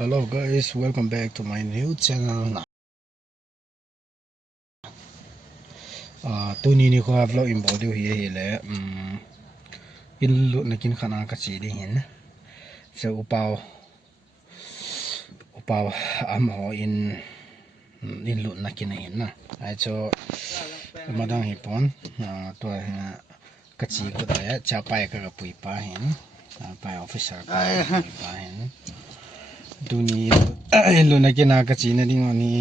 Hello guys, welcome back to my new channel. Tu ni ko vlog in bodu hi le in lu na kin khana ka chi ding hin so upau am ho in lu na kin hin na ai cho madang hi pon to ka chi ko da cha pai ka pui pa hin pai officer ka pui pa hin tu ni lu na kin ka chi na ding ni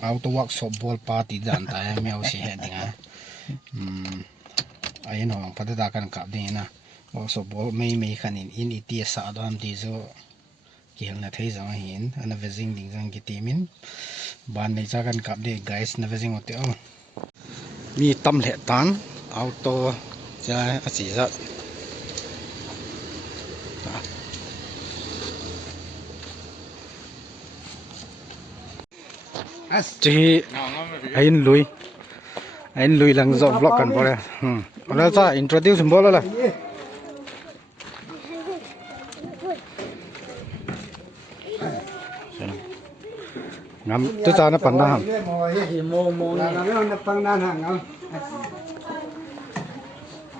auto workshop ball party dan ta me au si he ding ai no pada da kan kap ding na workshop ball mei khanin in iti sa dam di zo kel na thei zang hin ana vezing ding jang ki timin ban nei cha kan kap de guys na vezing ote o mi tam le tan auto cha a chi za chỉ anh lui lang zo vlog kan bore ola cha introduce bola la ngam tu cha na pan na ham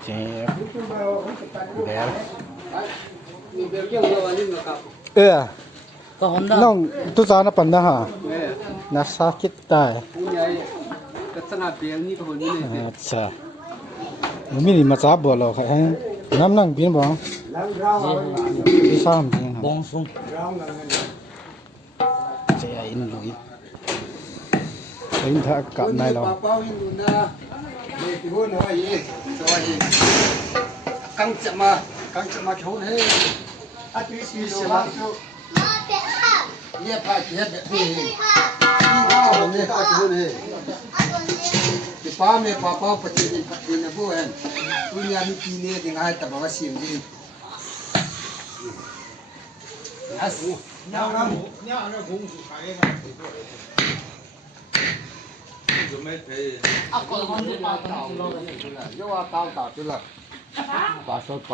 chỉ bel nong tu cha na pan na ha na sakit tai अच्छा mimi ni macha bolo kha nam nang bin bong sam jing bong sung che in lui in tha ka nai lo căng chama chốn he a tí xí xí ma chú ye pa ye be he oh ne ka chốn he ti pa me pa pati na bu en dunia mi ti ne ding ai ta ba sim di as nya na gong su kai na就没赔。啊，我们这把刀了，又要刀打去了，把手把。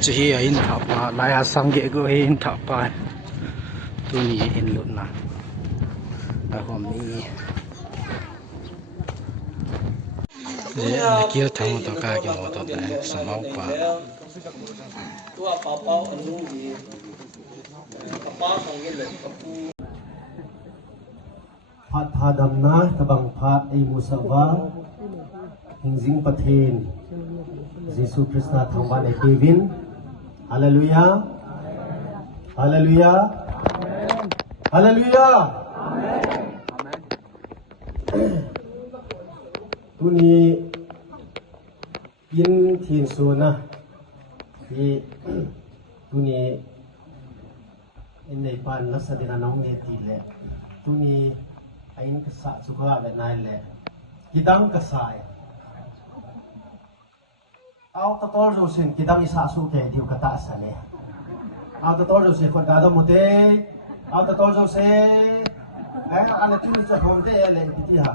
chỉ in thảo pa lai a sang ge go in thảo pa tu ni in lut na a hom ni le kia thang to ka ki mo to da samau pa tua pau anu ni pa song ge le puพัดพาดำนะตะบังพัดไอมุสาวาหิงจิงประเทศเยซูคริสต์ทางวันไอเดวินฮาเลลูยาฮาเลลูยาฮาเลลูยาตุนี้ยินทีนสูนะที่ตุนี้อินในปานนักแสดงน้องเนติแหละตุนี้ไอ้นี่ก็สะสุขะและนายแหละกิดังก็สายเอาตะตอร์โจสินกิดังอิสาสุเกติวกตาสะเนี่ยเอาตะตอร์โจสินคนดาดมุเตเอาตะตอร์โจสินแล้วอันนี้ที่จะทำได้อะไรพิธีฮะ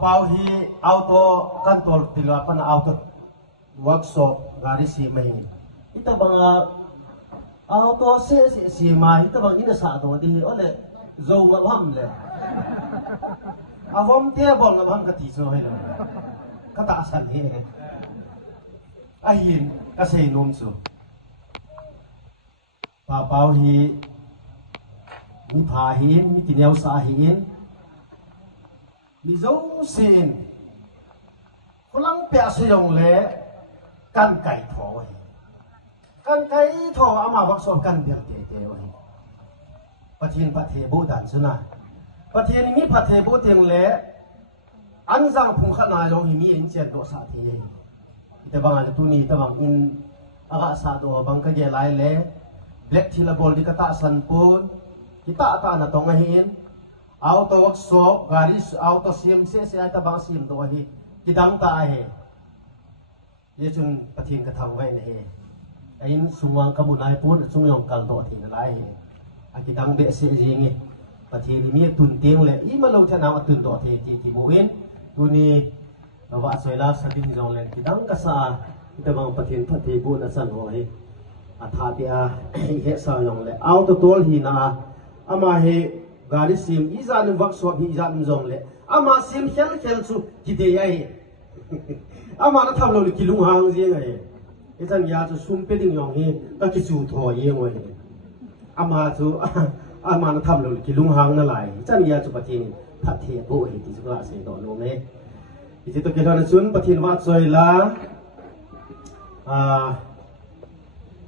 เป่าฮีเอาตัวกันตัวติลาปันเอาตัวเวิร์กช็อปงานที่สี่ไม่อิตาบังเอาตัวเสียมาที่ตะบังอินสาตัวดีโอ้เลยโจมาพัมเลยเอาผมเที่ยวบอกกับพัมกติโซให้เลยก็ตาสันเฮไอ้ยินก็เสียนุ่มสูป่าเป่าฮีมีผาหินมีกินเอวสาหินมีโจเซนคนลังเปียสยองเละกันไก่ถอยกันไก่ทออามาวักษกันเดียกเตไว้ประเทศบูดันชนะประเทศนี้ประเทศบูเตียงเละอันจังพงขนายองมีเอ็นเจนโดสาเทแต่บางอันตุนีแต่บางอินอากาศตัวบางก็เยลายเละเล็กทีละบอลดิกตาสันปูนกิตาตาหน้าตรงเห็นเอาตัววักษการิสเอาตัวเสียมเสียแต่บางเสียมตัวเห็นกิดังตาเห็นยี่จุนประเทศกระทำไว้ในไอ้สุวรรณกบุนายพูดสุยองกันตัวที่นั่นไรอากิดังเบสเสียจริงประเทศนี้ตุนเตียงเลยอีมาเราจะนำตุนตัวที่บุเวนตุนี้เราว่าสวยแล้วสติงจงเลยกิดังกษา แต่บางประเทศพัฒน์บุญสันหอยอาทาเตียเฮสายองเลยเอาตัวหินาอามาเฮกาลิซิมอีจานวักสวบอีจานจงเลยอามาซิมเขลสุกิเดียอามาน่ะทำเราเลยกิลุงหางเสียไงไอ้ท่านยาจะซุ่มเป็นดิ่งยองเฮก็กิจูถอยเองไว้อามาจะอามาน่ะทำเราเลยกิลุงหางนั่นแหละท่านยาจะประเทศพัฒน์บุญที่สุดละเสียต่อลงเลยที่ตัวเกี่ยวกับส่วนประเทศวัดซอยละ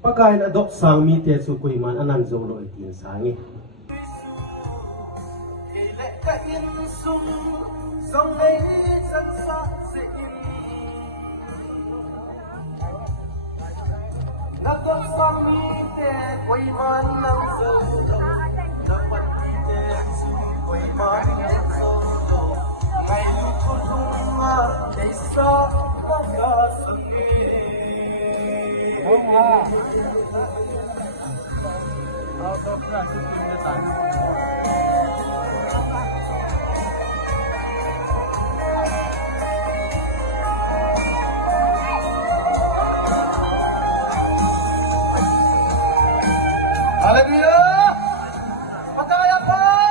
pakai nak dok sang mi te su kui man anan zo lo tin sangi elek ka in sung song nei sat sa se in nak dok sang mi te kui man nang zo dapat mi te su kui man nang zo kai lu tu ma desa ka sangi Hallelujah! Pagkayapan!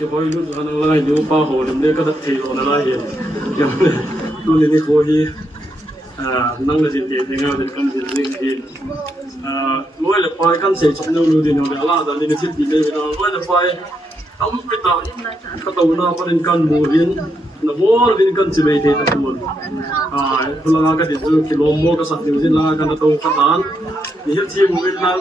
จะพอยรุ่นกันอะไรอยู่ป้าโหดเนี่ยก็ตัดทีออกอะไรเห็นอย่างรุ่นนี้โคฮีนั่งในสิ่งที่งานเป็นกันสิ่งที่รวยเลยไปกันเสียชมนู่นนี่นู่นอะไรแต่นี่ในสิ่งที่เลยนะรวยเลยไปทำไปตามก็ต้องน่าเป็นกันมูวินนะวอลวินกันสิเวทีตะปูนพลังกันที่จะกิโลโมก็สักอยู่ที่ลากันตะโตขนาดนี่ที่มูวินนั้น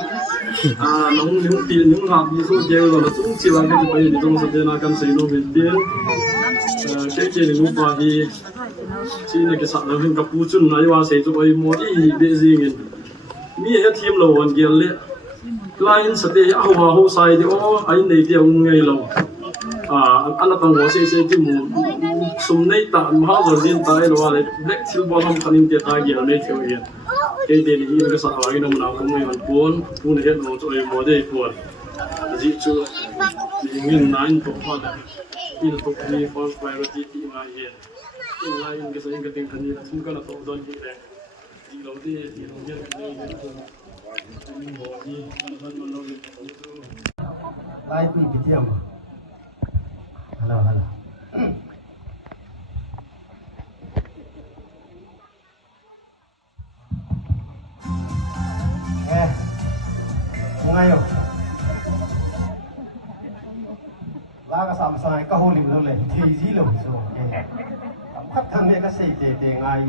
น้องนิ้วตีนิ้วหักนิ้วสู้เจลแล้วจุ้งชีวากันจะไปที่ตรงสเตนากันเสียโนวินเดียนเจ๊เจนิ้วปาดีที่ในกิจสัตว์เราเห็นกับผู้จุนนายว่าเสียจุไปหมดอีเบซิงินมีเหตุทีมเราวันเกียร์เละไลน์สเตย์เอาว่าหัวใส่ที่โอ้ไอ้ในเดียวไงเราอันนั้นต้องหัวเสียที่มูสมในตามหาจะเรียนตายหรือว่าเลยเล็กที่บ้านทำคันนี้จะตายเกี่ยวไม่เที่ยวเองเจ๊เจนี่ก็สัตว์อะไรน้ำมันเอาไม่มันปวนผู้ในเหตุเราจะไปหมดได้ปวนจิจูเงินนายตกพอดที่ตกนี้ฟอสไฟร์ที่ที่มาเย็นที่ไลน์ก็สิ่งก็ติงคันนี้ซึ่งก็น่าตกโดนที่แรงที่เราที่เราเย็นนี่มีหมดนี่มันเราเลย Lai kui bitiam. Hello, hello. Mungayo. Laga samsai ka holim lo le thi lo so. Khát thân ne ka sei te ngai.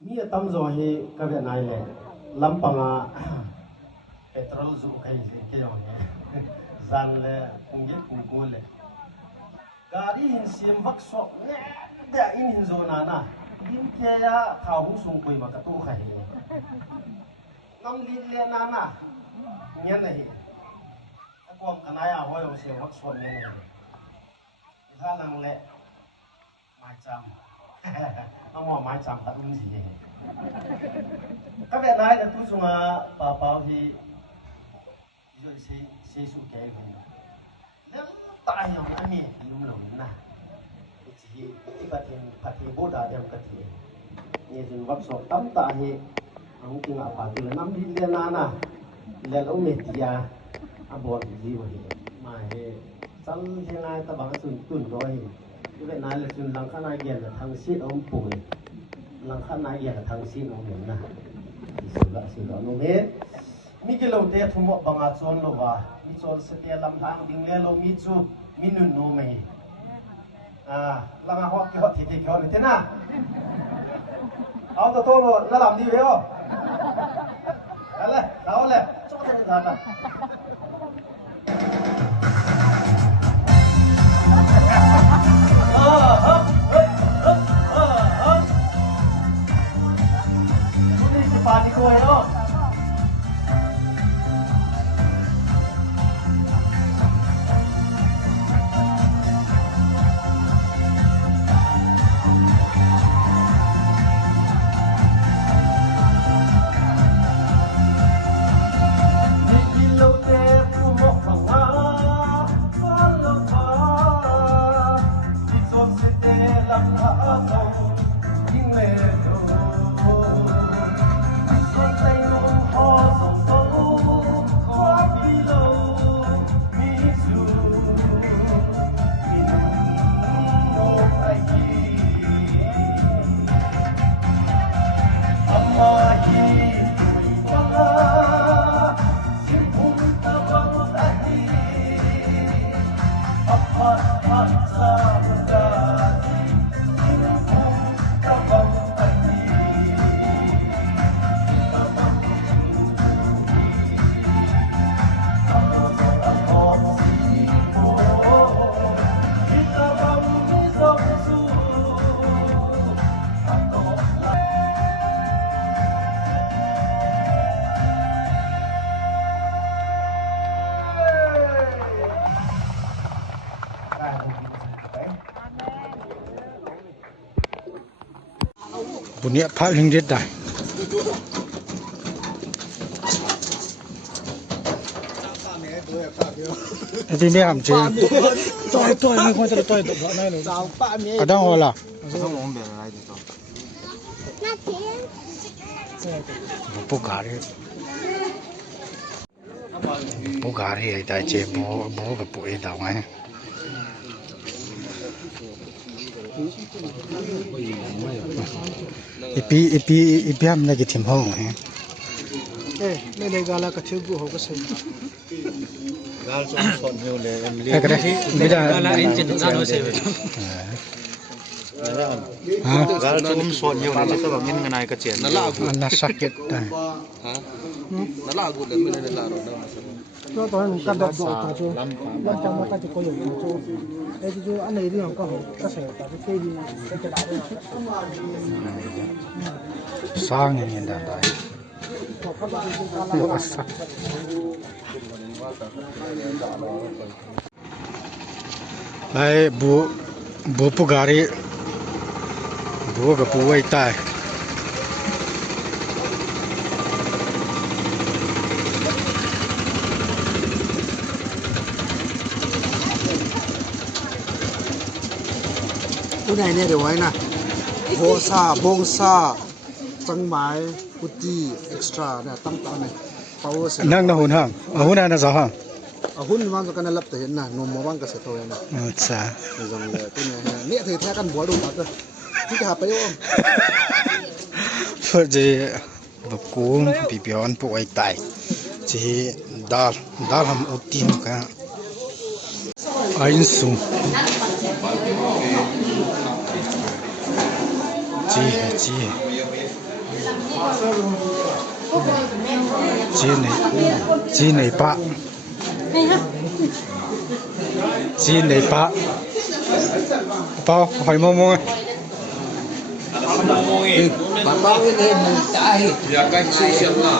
Mi tam zo hi ka ve nai le. Lampanga petrol zu kai ke yong ne zan le kung ye kung le gari hin sim vak so ne da in hin zo na na din ke ya tha hu sung koi ma ka tu khai nam li le na na nyen ne hi ta kom kana ya ho yo se vak so ne ne ha lang le mai cham amo mai cham ta un si các bạn nói là tôi dùng bảo thì rồi sẽ sụt kẹo rồi nếu ตายอย่างอันนี้ยุ่งหลงนะที่ประเทศโบราณเดียวกันนี่จึงวัดสอบตั้มตาเหอังกิงapa tu le nam di le nana le lo me dia abor ji wa hi ma he sal he na ta bang sun tun ro hi tu le na le sun lang khana ge la thang si om pu lang khana ge la thang si om na si la no me mi ke lo te thumo banga chon lo wa mi chon se te lam thang ding le lo mi chu mi nun no me langa ho ki ho thi thi ho ni te naเอาตัวโตโลระดับดีเว้ยอ๋ออะไรเอาเลยจ้องจะทำนี่สิปาดีกว่าเนาะบุญเนี้ยพระยังเด็ดได้ไอ้ที่เนี่ยผมเจอต่อยไม่ควรจะต่อยตัวนั่นหนูกระด้างหัวล่ะปุกการ์ไอ้ตาเจ็บโบกับปุยดาวไงอีปีมันจะถิ่มห้องไงไม่ได้กาลากระเทือกูเขาก็ใส่กาลจมสอนอยู่เลยไม่ได้กาลอินจินน่าดูเสียกาลจมสอนอยู่เลยแต่ว่ามินกันนายกระเจียนนั่นละสักเก็ตได้นั่นละกูเดินไม่ได้ละหรอกก็ตอนนั้นกันดับดอกตัวแล้วจะมากันจะก็อยู่ตัวไอ้ที่อันไหนเรื่องก็ก็เสียแต่ที่ที่จะได้สร้างอย่างนี้ได้ไอ้บูปุการีบูกับปูไว้ใต้ผู้ใดเนี่ยเดี๋ยวไว้นะโฮซาบงซาจังหมายพุตีเอ็กซ์ตร้าเนี่ยตั้งตาเนี่ยเปาเสร็จนั่งหุ่นห้างหุ่นนั่นนะจ้าห้างหุ่นมันจะกันรับแต่เห็นนะนมมันก็เสร็จตัวนะจ้าจังเลยตัวเนี่ยถือแท้กันบัวดูอ่ะที่จะหาไปว่าเพื่อจะบุกงปีเปียนป่วยตายจะดาลทำอุตินกันไอ้สุ่มจีไหนปะเปล่าหอยมงBapak ini mutahi. Ya kan siapa?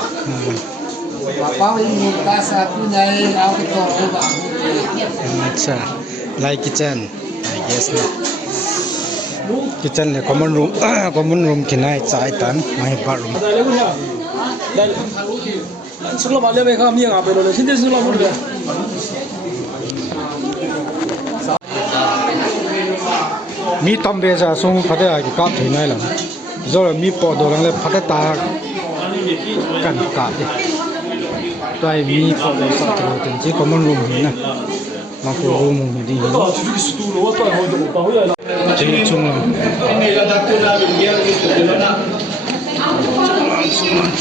Bapak ini tak satu dari aku tahu bapak. Acha, like kitchen, I guess na. Kitchen le common room kinai chai tan, my bathroom. Sungguh malam mereka miang apa itu? Sini sungguh muda. มีตำเบจะส่งพัดอะไรกับถึงไหนล่ะrồiมีปอดแล้วพัดตากันกาดดิตัวมีปอดเลยก็ตัวจริงๆก็มันรุมหินนะมาคุรุมหินดีจริงจุง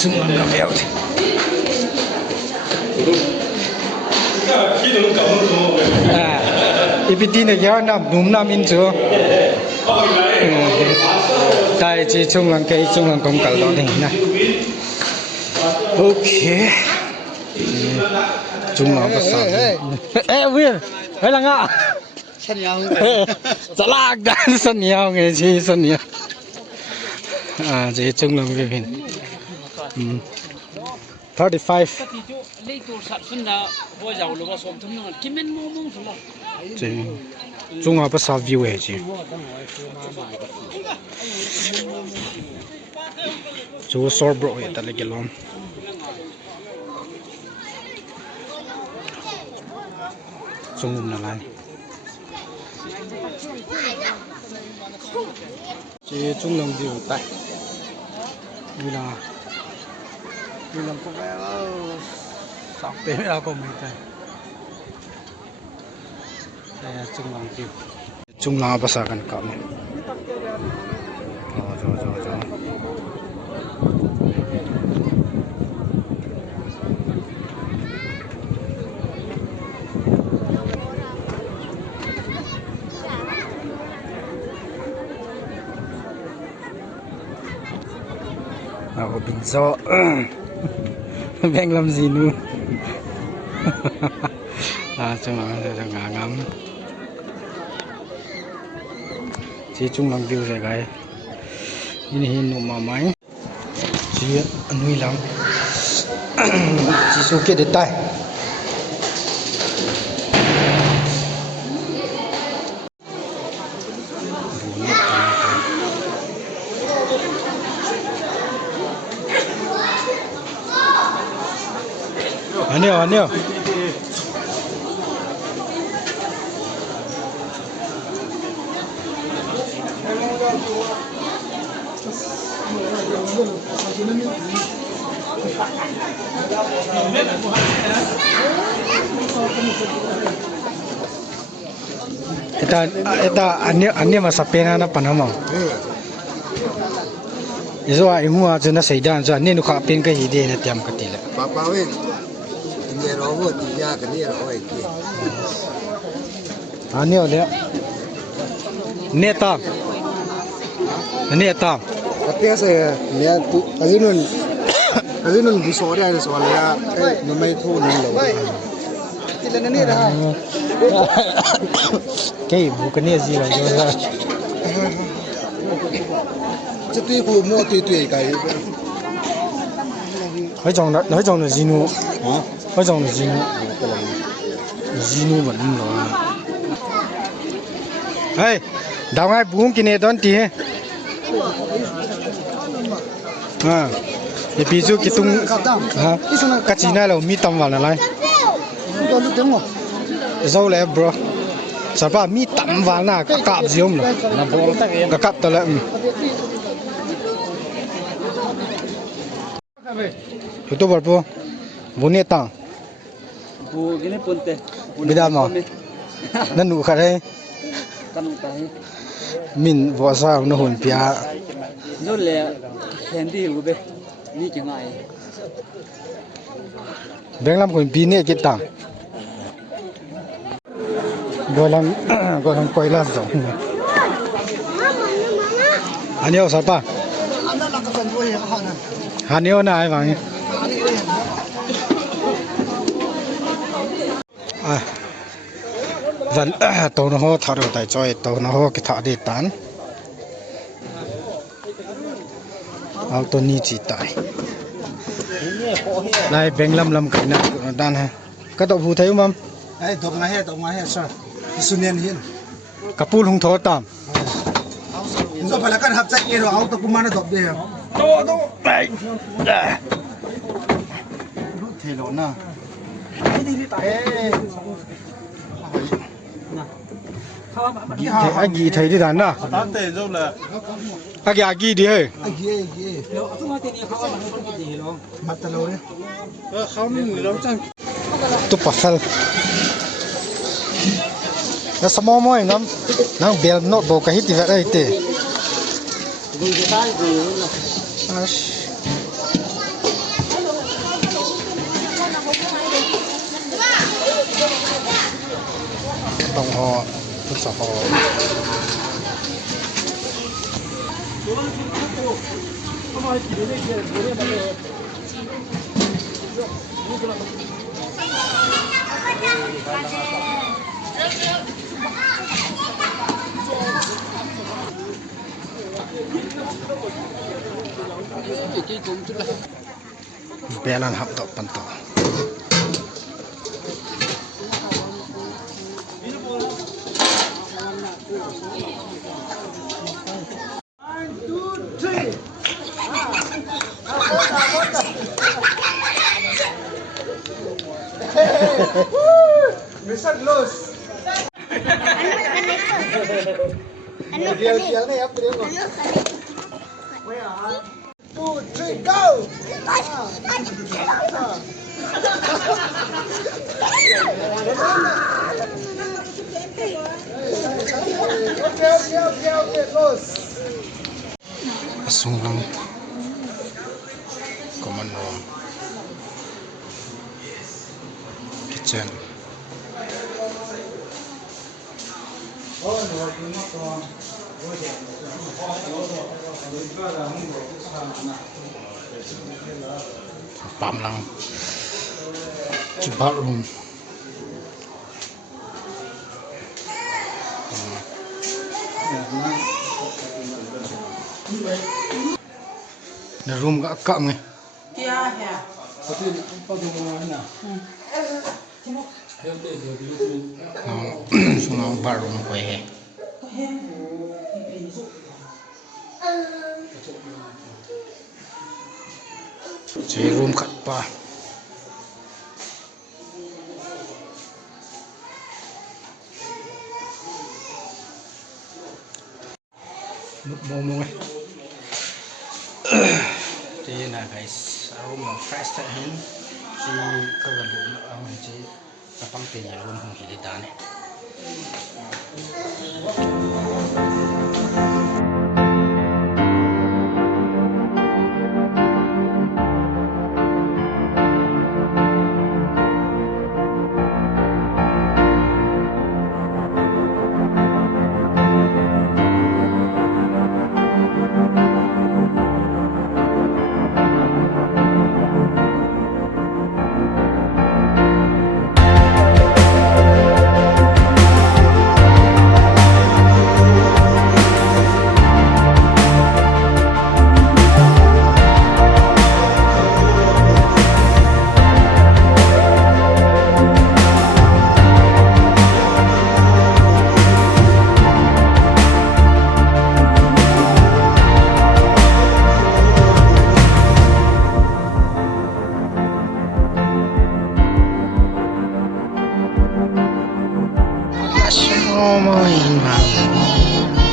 จุงนะเบลอีพีที่เนี่ยยังน้ำนุ่มน้ำอินจูได้จีจุงหลังเกยจุงหลังกงกัลตัวนี้นะโอเคจุงหลังภาษาเอ้ยวิ่งไปหลังอ่ะสัญญาสลากดันสัญญาไงจีสัญญาจีจุงหลังวิ่ง35 lấy đồ sản xuất là bao giờ lúc mà sống thấm nó kim men mông mông thôiจีจุงหลังภาษาวิวเอจีจูสอร์บรอยแต่ละกิโลจงมุมนั่นไรจีจงลงดิวแต่เวลาก็แล้วสับเป็นเวลาก็ไม่ได้แต่จงลงดิวจงลาภาษากันกับเนี่ยaku binso beng lam sinu cuma saya ngam si chung lang view saya guys ini hinu mamai si anui lang si suke detai Anil. Eta anil masa pena na panama. Iso imu aja na seidan aja anil nuka pen ka hide na tiam katila. Papa weh. Ini robot dia kan dia oi. Anil le. Neta. Tapi saya ni tu azunun bisore ada soalnya namai tu nilo. Tidak ni dah. Cái bukan ni gì là do Chứ tuy khu mua tuy cái nói chung là gì nu nói chung là gì nu vẫn rồi hey đào ngay buông kia này đón tì thì ví dụ cái tung cái gì này là mi tâm vào là lại dâu lẽ bro sao ba mi tâm vào na cái cặp gì không là cái cặp tao lại itu berapa bunyi tang bu gini pun teh beda mah nanu kare kan tahi min vosa no hun pia no le hendi u be ni jangai benglam kun pi ne kit tang golang koi las dong anio sapa anio na ai wang vẫn tàu nó ho thả đầu tại chơi tàu nó ho cái thả đi tán auto ni chỉ tại này beng lâm cái nào đan ha cái tàu phù thấy không ai tộc ngay hết sao Sunian hin kapul hung thor tam so pala kan hap chak ero auto kumana dop de to ai lu thelo na agi thai di dan na ta te zo la agi di he kham ni lo chang tu pasal na samo moi ngam nang bel not bo ka hiti va ai te ash tong ho tu sa ho belan hap to panto mission los dia ni apa dia 2 3 go okay close asung lang command room kitchen pam lang ci bathroom na room ga ka nge sungang bathroom ko he ci room khat pa Momong thì là cái room mà fresh tại hin chỉ có gần đủ ông chỉ tập băng tiền room không chỉ để đá này Oh my God.